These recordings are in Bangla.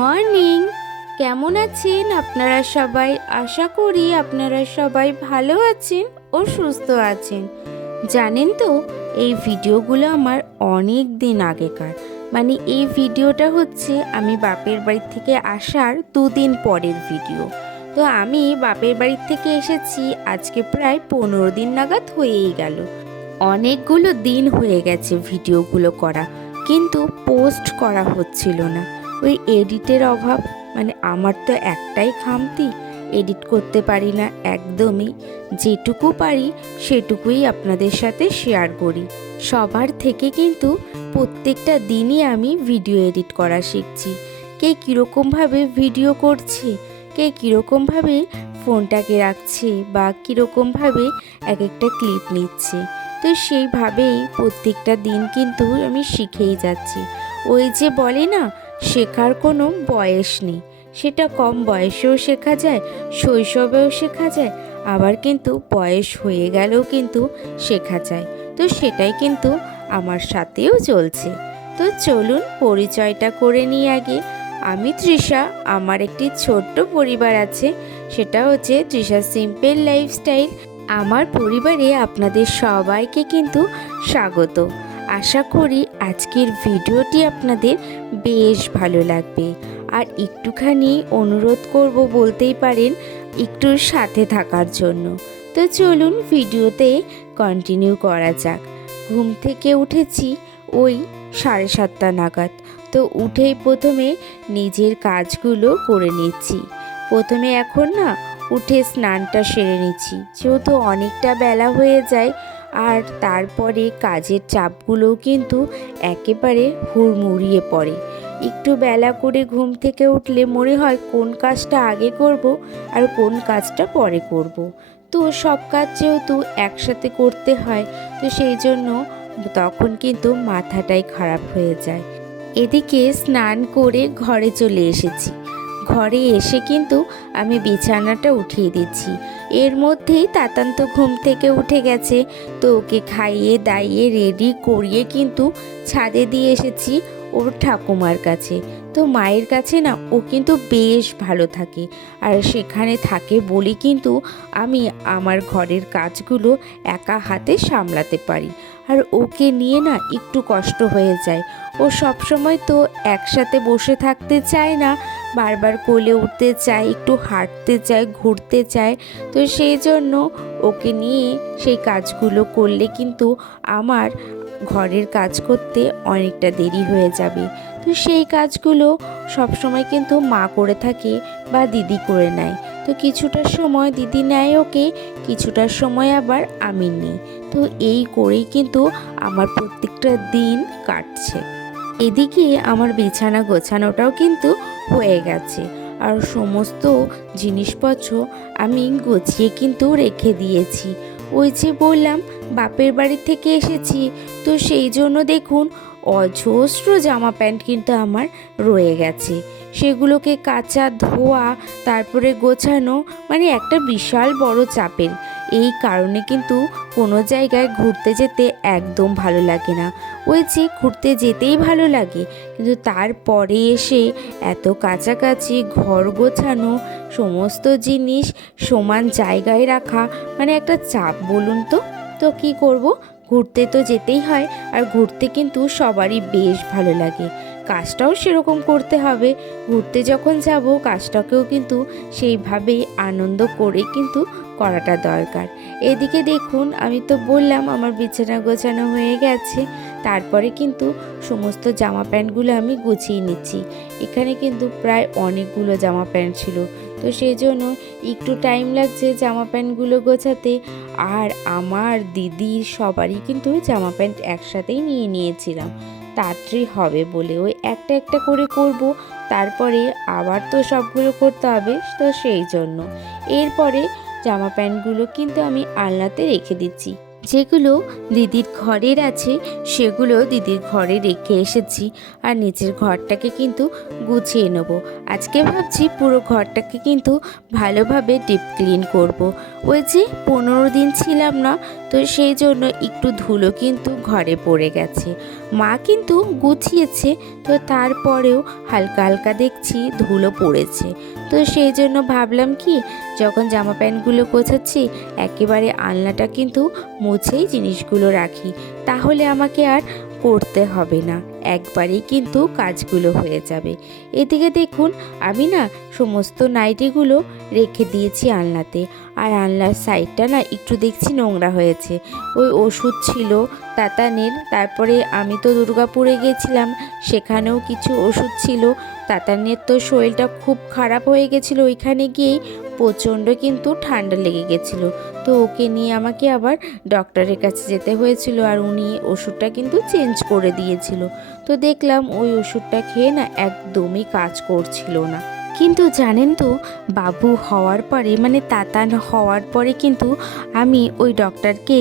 মর্নিং। কেমন আছেন আপনারা সবাই? আশা করি আপনারা সবাই ভালো আছেন ও সুস্থ আছেন। জানেন তো, এই ভিডিওগুলো আমার অনেক দিন আগেকার। মানে এই ভিডিওটা হচ্ছে আমি বাপের বাড়ি থেকে আসার দুদিন পরের ভিডিও। তো আমি বাপের বাড়ি থেকে এসেছি, আজকে প্রায় পনেরো দিন নাগাদ হয়েই গেল। অনেকগুলো দিন হয়ে গেছে ভিডিওগুলো করা, কিন্তু পোস্ট করা হচ্ছিল না। ওই এডিটের অভাব? মানে আমার তো একটাই খামতি, এডিট করতে পারি না একদমই। যেটুকু পারি সেটুকুই আপনাদের সাথে শেয়ার করি। সবার থেকে কিন্তু প্রত্যেকটা দিনই আমি ভিডিও এডিট করা শিখছি। কে কীরকমভাবে ভিডিও করছে, কে কীরকমভাবে ফোনটাকে রাখছে বা কীরকমভাবে এক একটা ক্লিপ নিচ্ছে। তো সেইভাবেই প্রত্যেকটা দিন কিন্তু আমি শিখেই যাচ্ছি। ওই যে বলে না শেখার কোনো বয়স নেই। সেটা কম বয়সেও শেখা যায়, শৈশবেও শেখা যায়, আবার কিন্তু বয়স হয়ে গেলেও কিন্তু শেখা যায়। তো সেটাই কিন্তু আমার সাথেও চলছে। তো চলুন পরিচয়টা করে নিই আগে। আমি তৃষা, আমার একটি ছোট্ট পরিবার আছে, সেটা হচ্ছে তৃষা সিম্পল লাইফস্টাইল। আমার পরিবারে আপনাদের সবাইকে কিন্তু স্বাগত। আশা করি আজকের ভিডিওটি আপনাদের বেশ ভালো লাগবে। আর একটুখানি অনুরোধ করব বলতেই পারেন, একটু সাথে থাকার জন্য। তো চলুন ভিডিওতে কন্টিনিউ করা যাক। ঘুম থেকে উঠেছি ওই সাড়ে সাতটা নাগাদ। তো উঠেই প্রথমে নিজের কাজগুলো করে নিচ্ছি। প্রথমে এখন না উঠে স্নানটা সেরে নিচ্ছি। যেহেতু অনেকটা বেলা হয়ে যায় আর তারপরে কাজের চাপগুলোও কিন্তু একেবারে হুড়মুড়িয়ে পড়ে। একটু বেলা করে ঘুম থেকে উঠলে মনে হয় কোন কাজটা আগে করব আর কোন কাজটা পরে করব। তো সব কাজ যেহেতু একসাথে করতে হয়, তো সেই জন্য তখন কিন্তু মাথাটাই খারাপ হয়ে যায়। এদিকে স্নান করে ঘরে চলে এসেছি। ঘরে এসে কিন্তু আমি বিছানাটা উঠিয়ে দিচ্ছি। এর মধ্যেই তাতান্ত ঘুম থেকে উঠে গেছে। তো ওকে খাইয়ে দাইয়ে রেডি করিয়ে কিন্তু ছাদে দিয়ে এসেছি ওর ঠাকুমার কাছে। তো মায়ের কাছে না, ও কিন্তু বেশ ভালো থাকে। আর সেখানে থাকে বলে কিন্তু আমি আমার ঘরের কাজগুলো একা হাতে সামলাতে পারি। আর ওকে নিয়ে না একটু কষ্ট হয়ে যায়। ও সবসময় তো একসাথে বসে থাকতে চায় না। বারবার কোলে উঠতে চায়, একটু হাঁটতে চায়, ঘুরতে চায়। তো সেই জন্য ওকে নিয়ে সেই কাজগুলো করলে কিন্তু আমার ঘরের কাজ করতে অনেকটা দেরি হয়ে যাবে। তো সেই কাজগুলো সবসময় কিন্তু মা করে থাকে বা দিদি করে নেয়। তো কিছুটা সময় দিদি নেয় ওকে, কিছুটা সময় আবার আমি নিই। তো এই করেই কিন্তু আমার প্রত্যেকটা দিন কাটছে। এদিকে আমার বিছানা গোছানোটাও কিন্তু হয়ে গেছে। আর সমস্ত জিনিসপত্র আমি গুছিয়ে কিন্তু রেখে দিয়েছি। ওই যে বললাম, বাপের বাড়ি থেকে এসেছি। তো সেই জন্য দেখুন, অজস্র জামা প্যান্ট কিন্তু আমার রয়ে গেছে। সেগুলোকে কাচা ধোয়া, তারপরে গোছানো মানে একটা বিশাল বড় চাপের। এই কারণে কিন্তু কোনো জায়গায় ঘুরতে যেতে একদম ভালো লাগে না। ওই যে ঘুরতে যেতেই ভালো লাগে, কিন্তু তারপরে এসে এত কাছাকাছি ঘর গোছানো, সমস্ত জিনিস সমান জায়গায় রাখা মানে একটা চাপ বলুন তো। তো কী করব? ঘুরতে তো যেতেই হয়, আর ঘুরতে কিন্তু সবারই বেশ ভালো লাগে। কাজটাও সেরকম করতে হবে। ঘুরতে যখন যাব, কাজটাকেও কিন্তু সেইভাবেই আনন্দ করে কিন্তু করাটা দরকার। এদিকে দেখুন, আমি তো বললাম আমার বিছানা গোছানো হয়ে গেছে। তারপরে কিন্তু সমস্ত জামা প্যান্টগুলো আমি গুছিয়ে নিচ্ছি। এখানে কিন্তু প্রায় অনেকগুলো জামা প্যান্ট ছিল। তো সেই জন্য একটু টাইম লাগছে জামা প্যান্টগুলো গোছাতে। আর আমার দিদির সবারই কিন্তু জামা প্যান্ট একসাথেই নিয়ে নিয়েছিলাম। তাড়াতাড়ি হবে বলে ওই একটা একটা করে করব। তারপরে আবার তো সবগুলো করতে হবে, তো সেই জন্য। এরপরে জামা প্যান্টগুলো কিন্তু আমি আলনাতে রেখে দিচ্ছি যেগুলো দিদির ঘরের আছে, সেগুলো দিদির ঘরে রেখে এসেছি আর নিচের ঘরটাকে কিন্তু গুছিয়ে নেব আজকে ভাবছি পুরো ঘরটাকে কিন্তু ভালোভাবে ডিপ ক্লিন করব। ওই যে পনেরো দিন ছিলাম না তো সেই জন্য একটু ধুলো কিন্তু ঘরে পড়ে গেছে। মা কিন্তু গুছিয়েছে, তো তারপরেও হালকা হালকা দেখছি ধুলো পড়েছে। তো সেই জন্য ভাবলাম কি, যখন জামা প্যান্টগুলো গোছাচ্ছি, একেবারে আলনাটা কিন্তু মুছেই জিনিসগুলো রাখি। তাহলে আমাকে আর করতে হবে না। একবারেই কিন্তু কাজগুলো হয়ে যাবে। এদিকে দেখুন, আমি না সমস্ত নাইটিগুলো রেখে দিয়েছি আলনাতে। আর আলনার সাইডটা না একটু দেখছি নোংরা হয়েছে। ওই ওষুধ ছিল, তাতানের। তারপরে আমি তো দুর্গাপুরে গেছিলাম, সেখানেও কিছু ওষুধ ছিল। তাতানের তো শরীরটা খুব খারাপ হয়ে গেছিল, ওইখানে গিয়েই প্রচণ্ড কিন্তু ঠান্ডা লেগে গেছিল। তো ওকে নিয়ে আমাকে আবার ডক্টরের কাছে যেতে হয়েছিল আর উনি ওষুধটা কিন্তু চেঞ্জ করে দিয়েছিল। তো দেখলাম ওই ওষুধটা খেয়ে না একদমই কাজ করছিল না। কিন্তু জানেন তো, বাবু হওয়ার পরে মানে তাতান হওয়ার পরে কিন্তু আমি ওই ডক্টরকে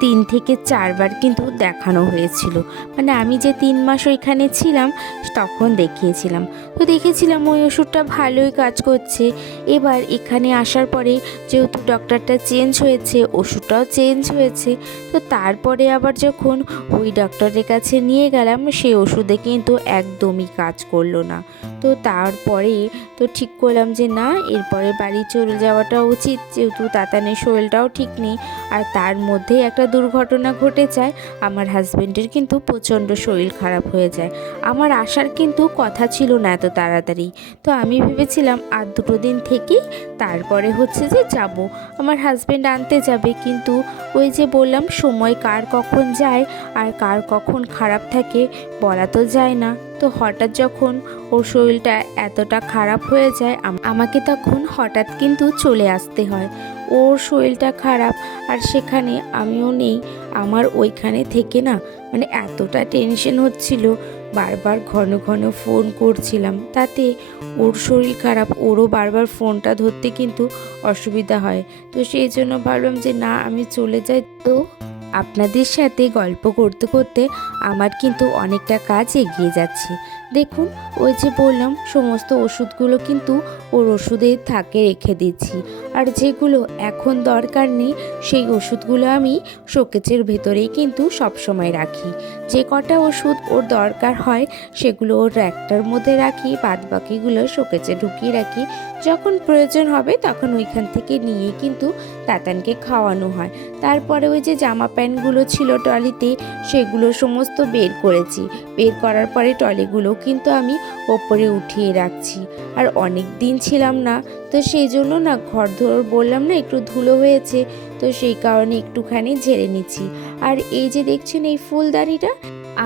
তিন থেকে চারবার কিন্তু দেখানো হয়েছিল। মানে আমি যে তিন মাস ওইখানে ছিলাম, তখন দেখিয়েছিলাম। তো দেখেছিলাম ওই ওষুধটা ভালোই কাজ করছে। এবার এখানে আসার পরে যেহেতু ডক্টরটা চেঞ্জ হয়েছে, ওষুধটাও চেঞ্জ হয়েছে, তো তারপরে আবার যখন ওই ডক্টরের কাছে নিয়ে গেলাম, সেই ওষুধে কিন্তু একদমই কাজ করল না। তো তারপরে তো ঠিক করলাম যে না, এরপরে বাড়ি চলে যাওয়াটা উচিত, যেহেতু তাতানের শরীরটাও ঠিক নেই। আর তার মধ্যেই একটা দুর্ঘটনা ঘটে যায়, আমার হাজব্যান্ডের কিন্তু প্রচণ্ড শরীর খারাপ হয়ে যায়। আমার আসার কিন্তু কথা ছিল না এত তাড়াতাড়ি। তো আমি ভেবেছিলাম, আর দুটো দিন থেকেই তারপরে হচ্ছে যে যাব। আমার হাজব্যান্ড আনতে যাবে, কিন্তু ওই যে বললাম, সময় কার কখন যায়, আর কার কখন খারাপ থাকে বলা তো যায় না। তো হঠাৎ যখন ওর শরীরটা এতটা খারাপ হয়ে যায় আমাকে তখন হঠাৎ কিন্তু চলে আসতে হয়। ওর শরীরটা খারাপ আর সেখানে আমিও নেই, আমার ওইখানে থেকে না মানে এতটা টেনশন হচ্ছিল, বারবার ঘন ঘন ফোন করছিলাম। তাতে ওর শরীর খারাপ, ওরও বারবার ফোনটা ধরতে কিন্তু অসুবিধা হয়। তো সেই জন্য ভাবলাম যে না, আমি চলে যাই। তো আপনাদের সাথে গল্প করতে করতে আমার কিন্তু অনেকটা কাজ এগিয়ে যাচ্ছে। দেখুন, ওই যে বললাম, সমস্ত ওষুধগুলো কিন্তু ওর ওষুধের থাকে, রেখে দিচ্ছি আর যেগুলো এখন দরকার নেই, সেই ওষুধগুলো আমি শোকেজের ভেতরেই কিন্তু সবসময় রাখি। যে কটা ওষুধ ওর দরকার হয়, সেগুলো ওর র্যাকটার মধ্যে রাখি বাদ বাকিগুলো শোকেজে ঢুকিয়ে রাখি। যখন প্রয়োজন হবে, তখন ওইখান থেকে নিয়ে কিন্তু তাতানকে খাওয়ানো হয়। তারপরে ওই যে জামা প্যান্টগুলো ছিল ট্রলিতে, সেগুলো সমস্ত বের করেছি। বের করার পরে ট্রলিগুলো কিন্তু আমি ওপরে উঠিয়ে রাখছি। আর অনেক দিন ছিলাম না, তো সেই জন্য না ঘর ধর বললাম না একটু ধুলো হয়েছে, তো সেই কারণে একটুখানি ঝেড়ে নিচ্ছি। আর এই যে দেখছেন এই ফুলদানিটা,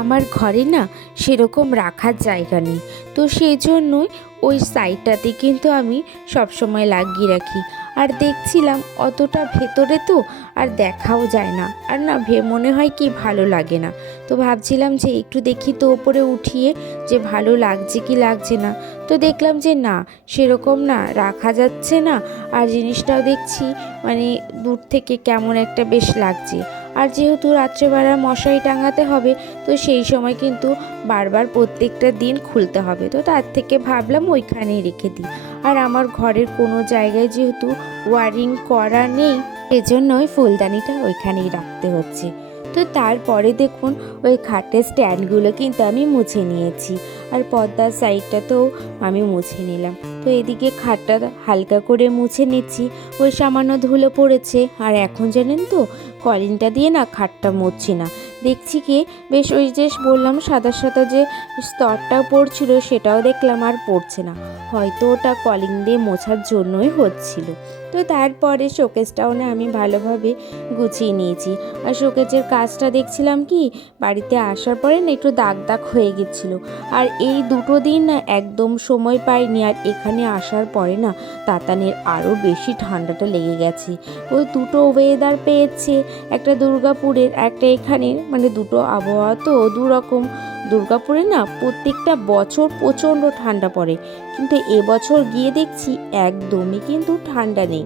আমার ঘরে না সেরকম রাখার জায়গা নেই। তো সেই জন্যই ওই সাইডটাতে কিন্তু আমি সবসময় লাগিয়ে রাখি। আর দেখছিলাম অতটা ভেতরে তো আর দেখাও যায় না। আর না, ভে, মনে হয় কি ভালো লাগে না। তো ভাবছিলাম যে একটু দেখি তো ওপরে উঠিয়ে যে ভালো লাগছে কি লাগছে না। তো দেখলাম যে না, সেরকম না, রাখা যাচ্ছে না। আর জিনিসটাও দেখছি মানে দূর থেকে কেমন একটা বেশ লাগছে। আর যেহেতু রাত্রেবেলা মশারি টাঙাতে হবে, তো সেই সময় কিন্তু বারবার প্রত্যেকটা দিন খুলতে হবে। তো তার থেকে ভাবলাম ওইখানেই রেখে দিই। আর আমার ঘরের কোনো জায়গায় যেহেতু ওয়ারিং করা নেই এজন্যই ফুলদানিটা ওইখানেই রাখতে হচ্ছে। তো তারপরে দেখুন, ওই খাটের স্ট্যান্ডগুলো কিন্তু আমি মুছে নিয়েছি। আর পর্দার সাইডটাতেও আমি মুছে নিলাম। তো এদিকে খাটটা হালকা করে মুছে নিচ্ছি। ওই সামান্য ধুলো পড়েছে। আর এখন জানেন তো কলিনটা দিয়ে না খাটটা মুছছি না। দেখছি কি? বেশ ওই যে বললাম সাদা সাদা যে স্তরটা পড়ছিল সেটাও দেখলাম আর পড়ছে না। হয়তো ওটা কলিং দিয়ে মোছার জন্যই হচ্ছিল। তো তারপরে শোকেসটাও না আমি ভালোভাবে গুছিয়ে নিয়েছি। আর শোকেজের কাজটা দেখছিলাম কি, বাড়িতে আসার পরে না একটু দাগ দাগ হয়ে গেছিল। আর এই দুটো দিন না একদম সময় পাইনি, আর এখানে আসার পরে না তাতানের আরও বেশি ঠান্ডাটা লেগে গেছে। ওই দুটো ওয়েদার পেয়েছে, একটা দুর্গাপুরের, একটা এখানের মানে দুটো আবহাওয়া তো দু রকম দুর্গাপুরে না প্রত্যেকটা বছর প্রচণ্ড ঠান্ডা পড়ে। কিন্তু এবছর গিয়ে দেখছি একদমই কিন্তু ঠান্ডা নেই।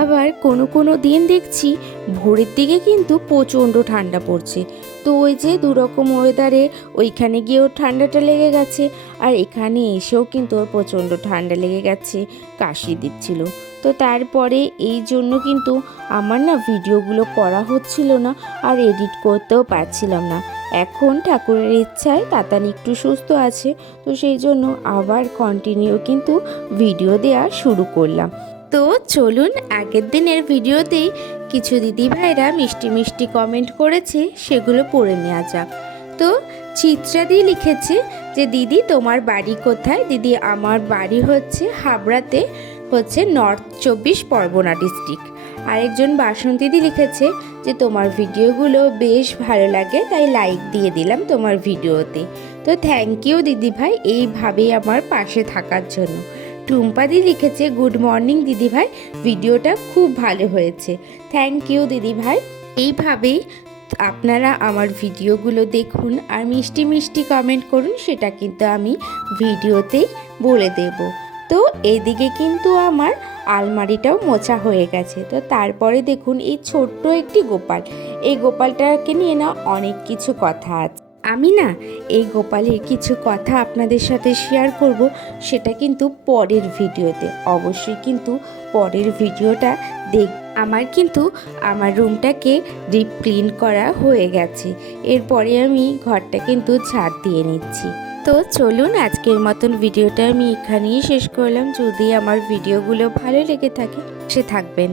আবার কোনো কোনো দিন দেখছি ভোরের দিকে কিন্তু প্রচণ্ড ঠান্ডা পড়ছে। তো ওই যে দুরকম ওয়েদারে ওইখানে গিয়েও ঠান্ডাটা লেগে গেছে আর এখানে এসেও কিন্তু ওর প্রচণ্ড ঠান্ডা লেগে গেছে, কাশি দিচ্ছিল। তো তারপরে এই জন্য কিন্তু আমার না ভিডিওগুলো করা হচ্ছিল না আর এডিট করতেও পারছিলাম না। এখন ঠাকুরের ইচ্ছায় তাতানি একটু সুস্থ আছে, তো সেই জন্য আবার কন্টিনিউ কিন্তু ভিডিও দেওয়া শুরু করলাম। তো চলুন আগের দিনের ভিডিওতেই কিছু দিদি ভাইরা মিষ্টি মিষ্টি কমেন্ট করেছে, সেগুলো পড়ে নেওয়া যাক। তো চিত্রাদি লিখেছে যে, দিদি, তোমার বাড়ি কোথায়? দিদি, আমার বাড়ি হচ্ছে হাবড়াতে, হচ্ছে নর্থ চব্বিশ পরগনা ডিস্ট্রিক্ট আরেকজন বাসন্তীদি লিখেছে যে তোমার ভিডিওগুলো বেশ ভালো লাগে, তাই লাইক দিয়ে দিলাম তোমার ভিডিওতে। তো থ্যাংক ইউ দিদি ভাই, এইভাবেই আমার পাশে থাকার জন্য। টুম্পাদি লিখেছে গুড মর্নিং দিদি ভাই, ভিডিওটা খুব ভালো হয়েছে। থ্যাংক ইউ দিদি ভাই। এইভাবেই আপনারা আমার ভিডিওগুলো দেখুন আর মিষ্টি মিষ্টি কমেন্ট করুন, সেটা কিন্তু আমি ভিডিওতেই বলে দেব। তো এদিকে কিন্তু আমার আলমারিটাও মোছা হয়ে গেছে। তো তারপরে দেখুন এই ছোট্ট একটি গোপাল। এই গোপালটাকে নিয়ে না অনেক কিছু কথা আছে। আমি না এই গোপালের কিছু কথা আপনাদের সাথে শেয়ার করব, সেটা কিন্তু পরের ভিডিওতে। অবশ্যই কিন্তু পরের ভিডিওটা দেখ আমার কিন্তু আমার রুমটাকে ডিপ ক্লিন করা হয়ে গেছে। এরপরে আমি ঘরটা কিন্তু ঝাড় দিয়ে নিচ্ছি। তো চলুন আজকের মতন ভিডিওটা আমি এখানেই শেষ করলাম। যদি আমার ভিডিওগুলো ভালো লেগে থাকে, সে থাকবেন।